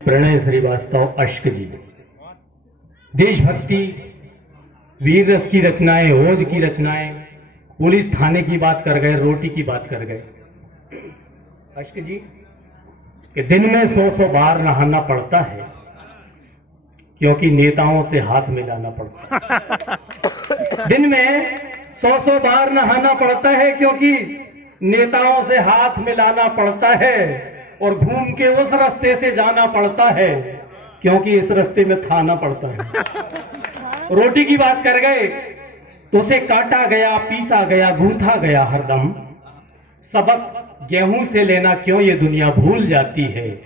प्रणय श्रीवास्तव अश्क जी देशभक्ति, वीर रस की रचनाएं, ओज की रचनाएं, पुलिस थाने की बात कर गए, रोटी की बात कर गए। अश्क जी कि दिन में 100 बार नहाना पड़ता है क्योंकि नेताओं से हाथ मिलाना पड़ता है। दिन में 100 बार नहाना पड़ता है क्योंकि नेताओं से हाथ मिलाना पड़ता है और घूम के उस रास्ते से जाना पड़ता है क्योंकि इस रास्ते में थाना पड़ता है। रोटी की बात कर गए तो उसे काटा गया, पीसा गया, गूंथा गया हरदम। सबक गेहूं से लेना क्यों ये दुनिया भूल जाती है,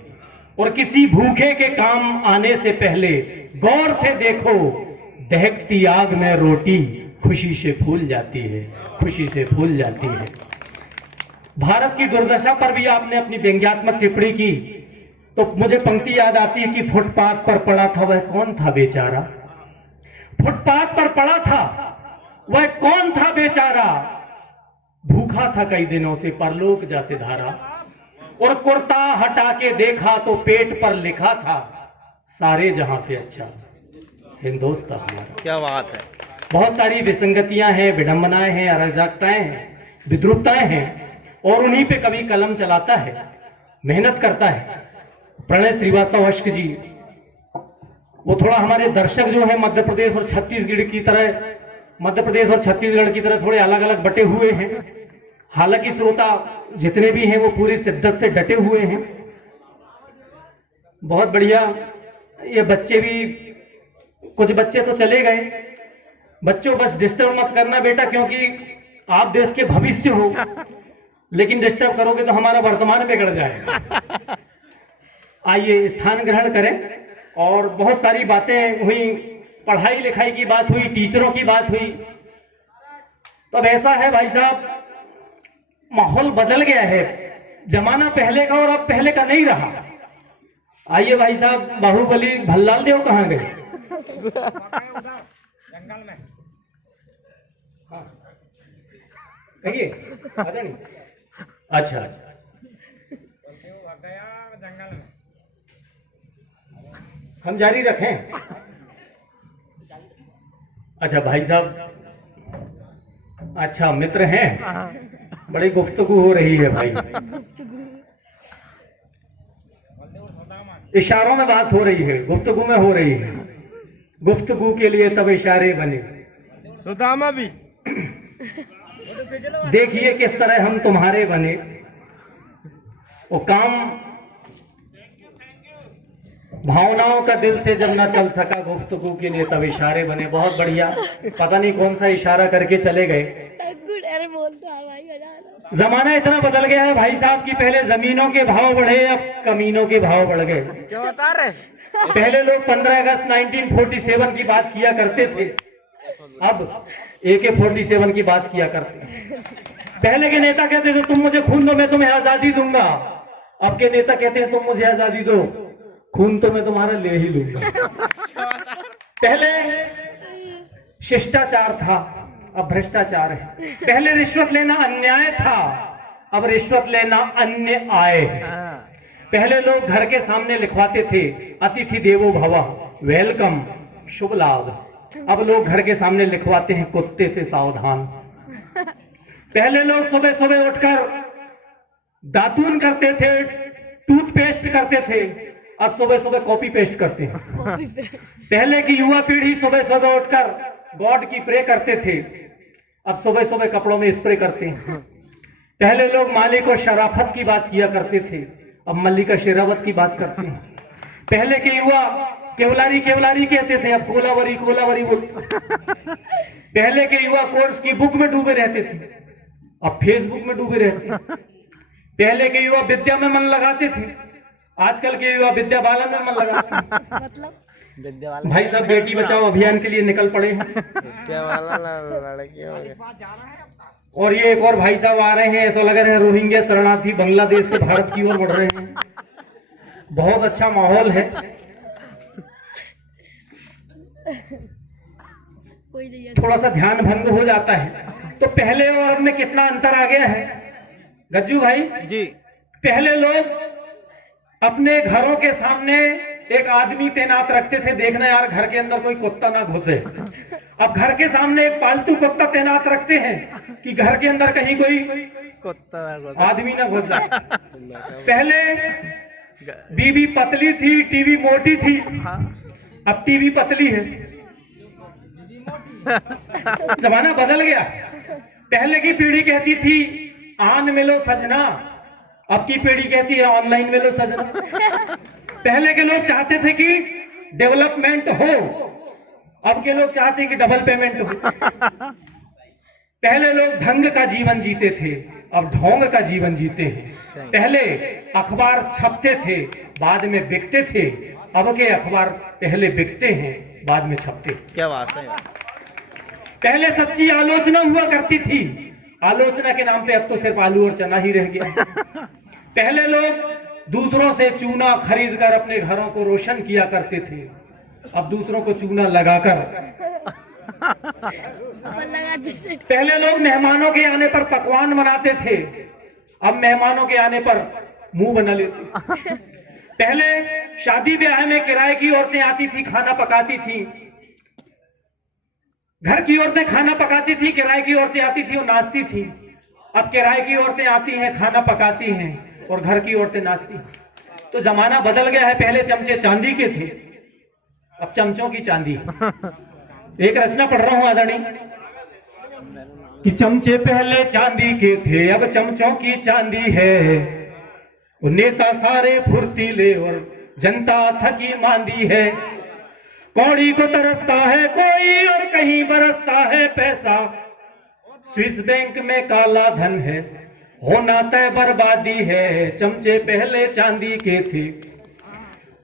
और किसी भूखे के काम आने से पहले गौर से देखो, दहकती आग में रोटी खुशी से फूल जाती है, खुशी से फूल जाती है। भारत की दुर्दशा पर भी आपने अपनी व्यंग्यात्मक टिप्पणी की तो मुझे पंक्ति याद आती है कि फुटपाथ पर पड़ा था वह कौन था बेचारा। फुटपाथ पर पड़ा था वह कौन था बेचारा, भूखा था कई दिनों से परलोक जाते धारा, और कुर्ता हटा के देखा तो पेट पर लिखा था सारे जहां से अच्छा हिंदुस्तान हमारा। क्या बात है। बहुत सारी विसंगतियां हैं, विडंबनाएं हैं, अराजकताएं हैं, विद्रुपताएं हैं, और उन्हीं पे कभी कलम चलाता है, मेहनत करता है। प्रणय श्रीवास्तव अश्क जी वो थोड़ा हमारे दर्शक जो है मध्य प्रदेश और छत्तीसगढ़ की तरह, मध्य प्रदेश और छत्तीसगढ़ की तरह थोड़े अलग अलग बटे हुए हैं। हालांकि श्रोता जितने भी हैं वो पूरी शिद्दत से डटे हुए हैं। बहुत बढ़िया। ये बच्चे भी, कुछ बच्चे तो चले गए। बच्चों बस डिस्टर्ब मत करना बेटा, क्योंकि आप देश के भविष्य हो, लेकिन डिस्टर्ब करोगे तो हमारा वर्तमान बिगड़ जाएगा। आइए स्थान ग्रहण करें। और बहुत सारी बातें हुई, पढ़ाई लिखाई की बात हुई, टीचरों की बात हुई। तो अब ऐसा है भाई साहब, माहौल बदल गया है, जमाना पहले का और अब पहले का नहीं रहा। आइए भाई साहब, बाहुबली भल्लाल देव कहाँ गए? जंगल में। कहिए अच्छा गया जंगल में। हम जारी रखें। अच्छा भाई साहब, अच्छा मित्र हैं, बड़ी गुफ्तगू हो रही है भाई, इशारों में बात हो रही है, गुफ्तगू में हो रही है। गुफ्तगू के लिए तब इशारे बने। सुदामा भी देखिए किस तरह हम तुम्हारे बने। वो काम भावनाओं का दिल से जब ना चल सका, गुफ्तगू के लिए तब इशारे बने। बहुत बढ़िया। पता नहीं कौन सा इशारा करके चले गए। जमाना इतना बदल गया है भाई साहब कि पहले जमीनों के भाव बढ़े, अब कमीनों के भाव बढ़ गए। क्या बता रहे? पहले लोग 15 अगस्त 1947 की बात किया करते थे, अब AK-47 की बात किया करते हैं। पहले के नेता कहते थे तुम मुझे खून दो मैं तुम्हें आजादी दूंगा, अब के नेता कहते हैं तुम मुझे आजादी दो, खून तो मैं तुम्हारा ले ही लूंगा। पहले शिष्टाचार था, अब भ्रष्टाचार है। पहले रिश्वत लेना अन्याय था, अब रिश्वत लेना अन्य आय है। पहले लोग घर के सामने लिखवाते थे अतिथि देवो भव, वेलकम, शुभ लाभ, अब लोग घर के सामने लिखवाते हैं कुत्ते से सावधान। पहले लोग सुबह सुबह उठकर दातून करते थे, टूथपेस्ट करते थे, अब सुबह सुबह कॉपी पेस्ट करते हैं। पहले की युवा पीढ़ी सुबह सुबह उठकर गॉड की प्रे करते थे, अब सुबह सुबह कपड़ों में स्प्रे करते हैं। पहले लोग मालिक और शराफत की बात किया करते थे, अब मल्लिका शेरावत की बात करते हैं। पहले के युवा केवलारी केवलारी कहते थे, अब कोलावरी कोलावरी बोलते। पहले के युवा कोर्स की बुक में डूबे रहते थे, अब फेसबुक में डूबे रहते हैं। पहले के युवा विद्या में मन लगाते थे, आजकल के युवा विद्या बालन में मन लगाते हैं। मतलब भाई साहब बेटी बचाओ अभियान के लिए निकल पड़े हैं। और ये एक और भाई साहब आ रहे हैं, ऐसा लग रहा है रोहिंग्या शरणार्थी बांग्लादेश से भारत की ओर बढ़ रहे हैं। बहुत अच्छा माहौल है। थोड़ा सा ध्यान भंग हो जाता है। तो पहले और अब में कितना अंतर आ गया है गज्जू भाई जी। पहले लोग अपने घरों के सामने एक आदमी तैनात रखते थे, देखना यार घर के अंदर कोई कुत्ता ना घुसे। अब घर के सामने एक पालतू कुत्ता तैनात रखते हैं कि घर के अंदर कहीं कोई आदमी ना घुस जाए। पहले बीवी पतली थी, टीवी मोटी थी, अब टीवी पतली है। जमाना बदल गया। पहले की पीढ़ी कहती थी आन मिलो सजना, अब की पीढ़ी कहती है ऑनलाइन मिलो सजना। पहले के लोग चाहते थे कि डेवलपमेंट हो, अब के लोग चाहते हैं कि डबल पेमेंट हो। पहले लोग ढंग का जीवन जीते थे, अब ढोंग का जीवन जीते हैं। पहले अखबार छपते थे, बाद में बिकते थे, अब के अखबार पहले बिकते हैं, बाद में छपते। क्या बात है। पहले सच्ची आलोचना हुआ करती थी, आलोचना के नाम पे अब तो सिर्फ आलू और चना ही रह गया। पहले लोग दूसरों से चूना खरीदकर अपने घरों को रोशन किया करते थे, अब दूसरों को चूना लगाकर। पहले लोग मेहमानों के आने पर पकवान बनाते थे, अब मेहमानों के आने पर मुंह बना लेते। पहले शादी ब्याह में किराए की औरतें आती थी, खाना पकाती थी। घर की औरतें खाना पकाती थी, किराए की औरतें आती थी और नाचती थी। अब किराए की औरतें आती हैं, खाना पकाती हैं और घर की औरतें नाचती हैं। तो जमाना बदल गया है। पहले चमचे चांदी के थे, अब चमचों की चांदी। एक रचना पढ़ रहा हूं आदरणीय कि चमचे पहले चांदी के थे, अब चमचों की चांदी है। नेता सारे फुर्तीले और जनता थकी मांदी है। कौड़ी को तरसता है कोई और कहीं बरसता है पैसा। स्विस बैंक में काला धन है, होना तय बर्बादी है। चमचे पहले चांदी के थे,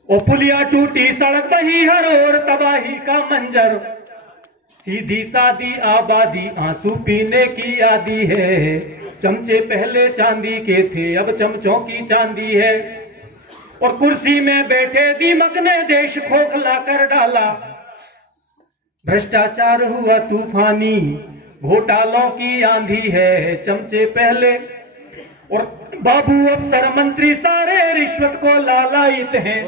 ओ पुलिया टूटी सड़क बही हर ओर तबाही का मंजर। सीधी सादी आबादी आंसू पीने की आदी है। चमचे पहले चांदी के थे, अब चमचों की चांदी है। और कुर्सी में बैठे दीमक ने देश खोखला कर डाला। भ्रष्टाचार हुआ तूफानी, घोटालों की आंधी है। चमचे पहले और बाबू अफसर मंत्री सारे रिश्वत को लालायित हैं।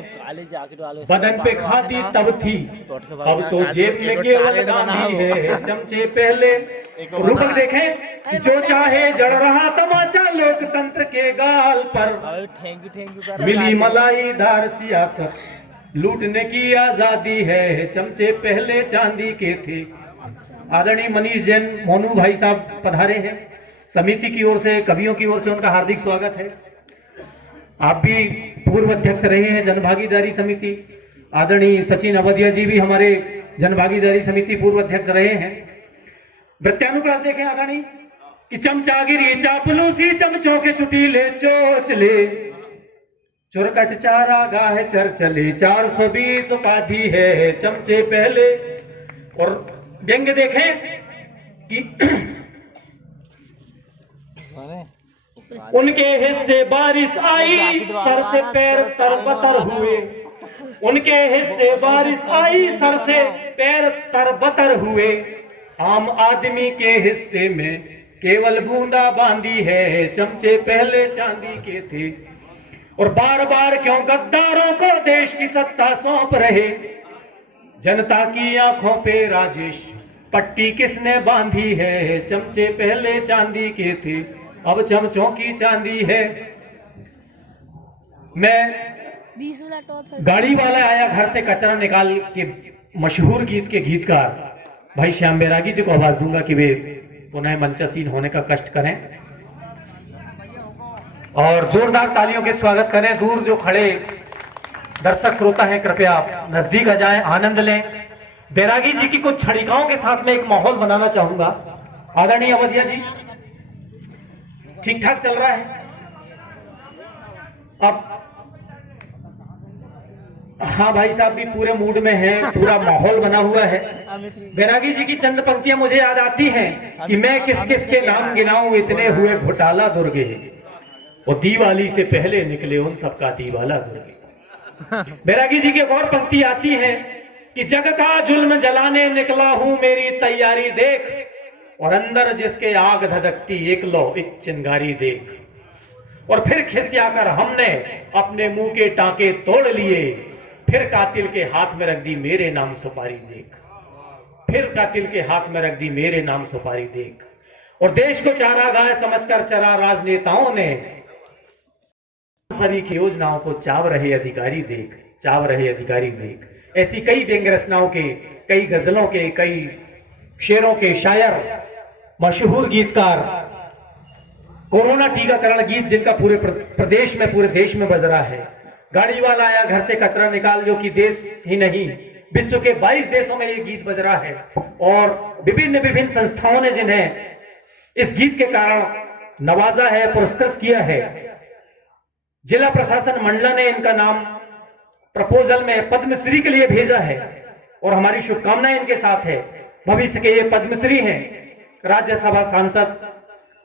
बदन पे खादी तब थी, अब तो जेब में केवल गांधी है। चमचे पहले रूपक देखें, जो चाहे जड़ रहा तमाचा लोकतंत्र के गाल पर। मिली मलाईदार सियासत, लूटने की आजादी है। चमचे पहले चांदी के थे। आदरणीय मनीष जैन मोनू भाई साहब पधारे हैं। समिति की ओर से, कवियों की ओर से उनका हार्दिक स्वागत है। आप भी पूर्व अध्यक्ष रहे हैं जनभागीदारी समिति। आदरणीय सचिन अवधिया जी भी हमारे जनभागीदारी समिति पूर्व अध्यक्ष रहे हैं। वृत्तानुप्रास देखें आदरणीय कि चमचागिरी चापलूसी चमचों के चुटीले चोचले। चुरकट चारा गाह चर चले, 420 उपाधि है। चमचे पहले और व्यंग्य देखें कि उनके हिस्से बारिश आई, सर से पैर तरबतर हुए। उनके हिस्से बारिश आई, सर से पैर तरबतर हुए। आम आदमी के हिस्से में केवल बूंदा बांदी है। चमचे पहले चांदी के थे। और बार बार क्यों गद्दारों को देश की सत्ता सौंप रहे। जनता की आंखों पे राजेश पट्टी किसने बांधी है। चमचे पहले चांदी के थे, अब चमचों की चांदी है। मैं 20 मिनट और गाड़ी वाला आया घर से कचरा निकाल के मशहूर गीत के गीतकार भाई श्याम बैरागी जी को आवाज दूंगा कि वे पुनः मंचासीन होने का कष्ट करें और जोरदार तालियों के स्वागत करें। दूर जो खड़े दर्शक श्रोता हैं कृपया नजदीक आ जाएं, आनंद लें। बैरागी जी की कुछ छड़िकाओं के साथ में एक माहौल बनाना चाहूंगा। आदरणीय अवधिया जी, ठीक ठाक चल रहा है अब? हाँ भाई साहब भी पूरे मूड में हैं, पूरा माहौल बना हुआ है। बैरागी जी की चंद पंक्तियां मुझे याद आती हैं कि मैं किस किस के नाम गिनाऊं, इतने हुए घोटाला दुर्गे। वो दिवाली से पहले निकले उन सबका दीवाला दुर्गे। बैरागी जी की एक और पंक्ति आती है कि जग का जुल्म जलाने निकला हूं, मेरी तैयारी देख। और अंदर जिसके आग धधकती, एक लो एक चिंगारी देख। और फिर खिसियाकर हमने अपने मुंह के टांके तोड़ लिए, फिर कातिल के हाथ में रख दी मेरे नाम सुपारी देख, फिर कातिल के हाथ में रख दी मेरे नाम सुपारी देख। और देश को चारागाह समझकर चरा राजनेताओं ने, की योजनाओं को चाव रहे अधिकारी देख, चाव रहे अधिकारी देख। ऐसी कई व्यंग्य रचनाओं के, कई गजलों के, कई शेरों के शायर, मशहूर गीतकार, कोरोना टीकाकरण गीत जिनका पूरे प्रदेश में, पूरे देश में बज रहा है। गाड़ी वाला आया घर से कचरा निकाल, जो कि देश ही नहीं विश्व के 22 देशों में ये गीत बज रहा है। और विभिन्न विभिन्न संस्थाओं ने जिन्हें इस गीत के कारण नवाजा है, पुरस्कृत किया है। जिला प्रशासन मंडला ने इनका नाम प्रपोजल में पद्मश्री के लिए भेजा है और हमारी शुभकामनाएं इनके साथ है। भविष्य के ये पद्मश्री हैं। राज्यसभा सांसद,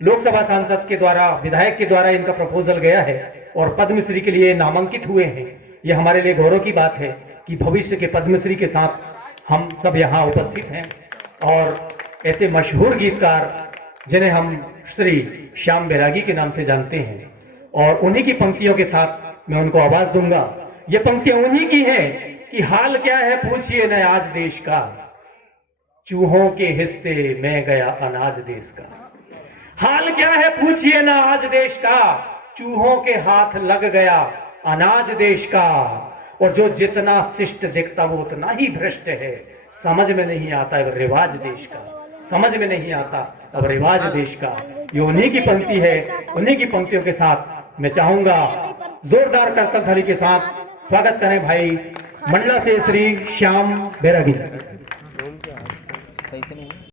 लोकसभा सांसद के द्वारा, विधायक के द्वारा इनका प्रपोजल गया है और पद्मश्री के लिए नामांकित हुए हैं। ये हमारे लिए गौरव की बात है कि भविष्य के पद्मश्री के साथ हम सब यहाँ उपस्थित हैं। और ऐसे मशहूर गीतकार जिन्हें हम श्री श्याम बैरागी के नाम से जानते हैं, और उन्हीं की पंक्तियों के साथ मैं उनको आवाज दूंगा। ये पंक्तियां उन्हीं की हैं कि हाल क्या है पूछिए न आज देश का, चूहों के हिस्से में गया अनाज देश का। हाल क्या है पूछिए ना आज देश का, चूहों के हाथ लग गया अनाज देश का। और जो जितना शिष्ट दिखता वो उतना ही भ्रष्ट है, समझ में नहीं आता है रिवाज देश का, समझ में नहीं आता अब रिवाज देश का। ये उन्हीं की पंक्ति है। उन्हीं की पंक्तियों के साथ मैं चाहूंगा जोरदार करतब ध्वनि के साथ स्वागत करें भाई मंडला से श्री श्याम बैरागी। कैसे नहीं